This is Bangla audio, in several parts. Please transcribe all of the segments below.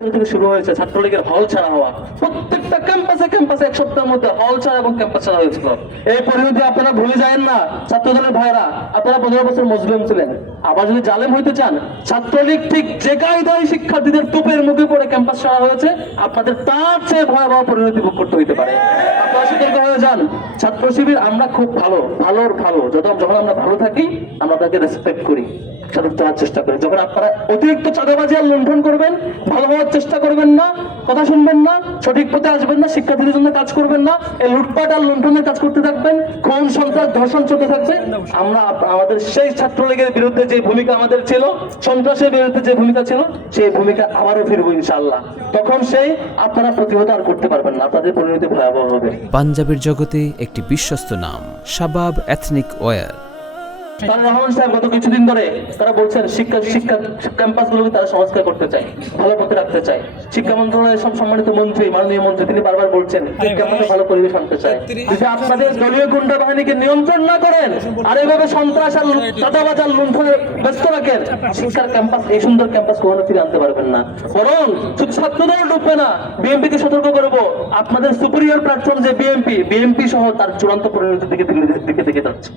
থেকে শুরু হয়েছে ছাত্রলীগের হল ছাড়া হওয়া। প্রত্যেকটা ক্যাম্পাসে এক সপ্তাহের মধ্যে হল ছাড়া এবং ক্যাম্পাস ছাড়া হয়েছিল। এই পরিণতি আপনারা ভুলে যায়েন না ছাত্রদলের ভাইরা। আপনারা 15 বছর মজলুম ছিলেন, আবার যদি জালেম হইতে চান, ছাত্রলীগ ঠিক যে কায়দায় শিক্ষার্থীদের তোপের মুখে পড়ে ক্যাম্পাস ছাড়া হয়েছে, আপনাদের তার চেয়ে ভয়াবহ পরিণতি ভোগ করতে হইতে পারে। আপনারা সতর্ক হয়ে যান। ছাত্র শিবির আমরা খুব ভালো যখন আমরা ভালো থাকি, আমরা তাকে রেসপেক্ট করি, সাথে চলার চেষ্টা করি। যখন আপনারা অতিরিক্ত চাঁদাবাজি আর লুণ্ঠন করবেন, ভালো হওয়ার চেষ্টা করবেন না, কথা শুনবেন না, সঠিক পথে আসবেন না, শিক্ষার্থীদের জন্য কাজ করবেন না, এই লুটপাট আর লুণ্ঠনের কাজ করতে থাকবেন, খুন সন্ত্রাস ধর্ষণ চলতে থাকবে, আমরা আমাদের সেই ছাত্রলীগের বিরুদ্ধে যে ভূমিকা আমাদের ছিল, সন্ত্রাসের বিরুদ্ধে যে ভূমিকা ছিল, সেই ভূমিকা আবারও ফিরবো ইনশাআল্লাহ। তখন সেই আপনারা প্রতিহত আর করতে পারবেন না, আপনাদের পরিণতি ভয়াবহ হবে। পাঞ্জাবের জগতে একটি বিশ্বস্ত নাম শাবাব এথনিক ওয়্যার। তারা রহমান সাহেব গত কিছুদিন ধরে তারা বলছেন শিক্ষা ক্যাম্পাসগুলোকে তারা সংস্কার করতে চায়, ভালো পথে রাখতে চায়। শিক্ষা মন্ত্রণালয়ের সব সম্মানিত মন্ত্রী, মাননীয় মন্ত্রী, তিনি বারবার বলছেন ক্যাম্পাসে ভালো পরিবেশ আনতে চায়। যদি আপনাদের দলীয় গুন্ডা বাহিনীকে নিয়ন্ত্রণ না করেন আর এইভাবে সন্ত্রাস আর চাঁদাবাজ আর লুণ্ঠনে ব্যস্ত রাখেন, শিক্ষার ক্যাম্পাস, এই সুন্দর ক্যাম্পাস কখনো ফিরে আনতে পারবেন না। বরং শুধু ছাত্রদের ডুববে না, বিএনপি কে সতর্ক করবো, আপনাদের সুপিরিয়র প্ল্যাটফর্ম যে বিএনপি সহ তার চূড়ান্ত পরিণতির দিকে যাচ্ছে।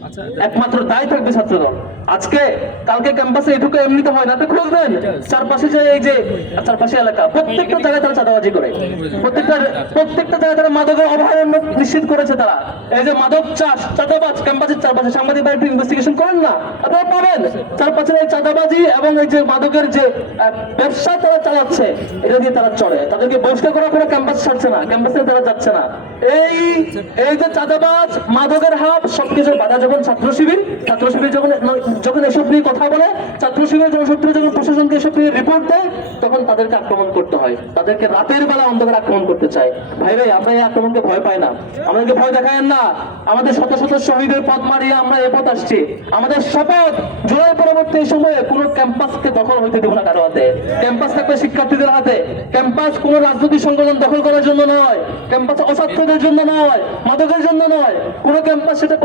একমাত্র দায় থাকবে ছাত্রদল। আজকে কালকে ক্যাম্পাসে এটুকু এমনিতে হয় না, তো খুঁজবেন চারপাশে যে এই যে চারপাশে এলাকা, প্রত্যেকটা জায়গায় তারা চাঁদাবাজি করে, প্রত্যেকটা জায়গায় তারা মাদকের অভয়ারণ্য নিশ্চিত করেছে। তারা এই যে মাদক চাষ, চাঁদাবাজ ক্যাম্পাসের চারপাশে, সাংবাদিক ভাই ইনভেস্টিগেশন করেন না, আপনারা পাবেন চারপাশে এই চাঁদাবাজি এবং এই যে মাদকের যে ব্যবসা তারা চালাচ্ছে, এটা দিয়ে তারা চলে। তাদেরকে বহিষ্কার করার কোনো ক্যাম্পাস ছাড়ছে না, ক্যাম্পাসে তারা যাচ্ছে না। এই যে চাঁদাবাজ, মাদকের হাব, সবকিছু বাধা যখন ছাত্র শিবির যখন এসব নিয়ে কথা বলে, ছাত্র শিবিরের জনশক্তিরা যখন প্রশাসনকে এসব নিয়ে রিপোর্ট দেয়, তখন তাদেরকে আক্রমণ করতে হয়, তাদেরকে রাতের বেলা অন্ধকার আক্রমণ করতে চায়। ভাই আমরা এই আক্রমণকে ভয় পাই না, আমাদেরকে ভয় দেখায় না। আমাদের শত শত শহীদের পথ মারিয়ে আমরা এ পথ আসছি। আমাদের শপথ, জুলাই পরবর্তী সময়ে কোনো ক্যাম্পাসকে দখল হইতে দেব না কারো হাতে। ক্যাম্পাস থাকবে শিক্ষার্থীদের হাতে। ক্যাম্পাস কোনো রাজনৈতিক সংগঠন দখল করার জন্য নয়, ক্যাম্পাস অছাত্রদের জন্য নয়, মাদকের জন্য নয়। কোনো ক্যাম্পাস সেটা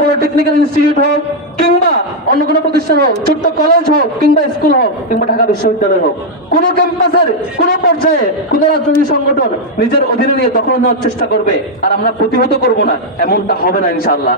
পলিটেকনিক্যাল ইনস্টিটিউট হোক, কিংবা অন্য কোনো প্রতিষ্ঠান হোক, ছোট্ট কলেজ হোক, কিংবা স্কুল হোক, কিংবা ঢাকা বিশ্ববিদ্যালয় হোক, কোন ক্যাম্পাসের কোন পর্যায়ে কোন রাজনৈতিক সংগঠন নিজের অধীনে নিয়ে দখল নেওয়ার চেষ্টা করবে আর আমরা প্রতিহত করব না, এমনটা হবে না ইনশাআল্লাহ।